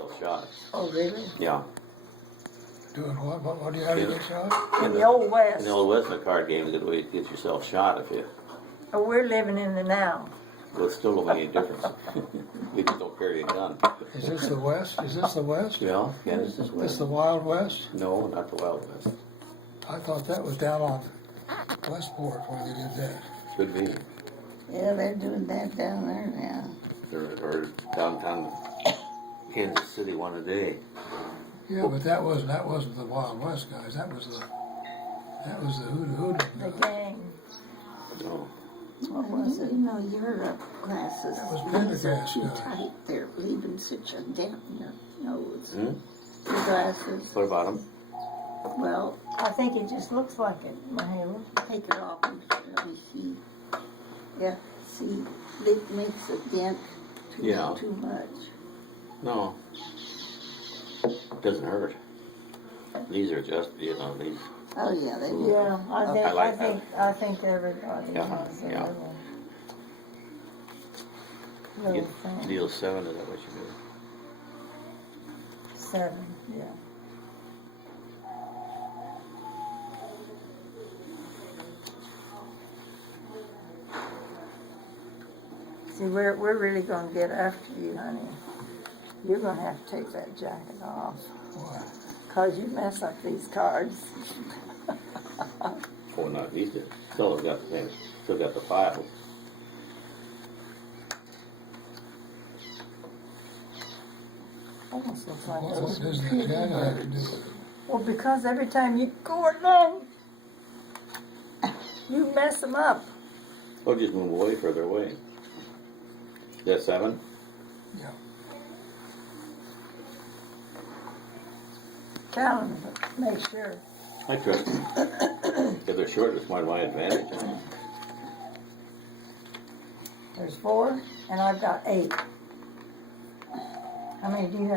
yourself shot. Oh, really? Yeah. Doing what? What do you have to get shot? In the Old West. In the Old West, in a card game, is a good way to get yourself shot if you. Oh, we're living in the now. Well, it still don't make any difference. You just don't carry a gun. Is this the West? Is this the West? Yeah, Kansas is This west. the Wild West? No, not the Wild West. I thought that was down on Westport where they did that. Could be. Yeah, they're doing that down there now. Or downtown Kansas City one a day. Yeah, but that wasn't the Wild West guys. That was the hoodoo. The gang. No. What was it? You know, your glasses. That was These Pendergast are too guy. tight. They're leaving such a dent in your nose. Hmm? Your glasses. What about them? Well, I think it just looks like it, Mahela. take it off and let me see. Yeah, see, it makes a dent Yeah. too much. No. Doesn't hurt. These are just, these. Oh, yeah, they do. Yeah, I like I think everybody Yeah, has a yeah. little Get thing. deal 7, is that what you do? 7, yeah. See, we're really gonna get after you, honey. You're gonna have to take that jacket off, Why? 'cause you mess up these cards. Oh, not these two. Still got the thing. Still got the file. Almost looks like What those does the computer cat have to do birds. with it? Well, because every time you go along, you mess them up. Oh, just move away, further away. Is that 7? Yeah. Count them, make sure. I trust them. If they're short, it's my advantage. There's 4, and I've got 8. How many do you have?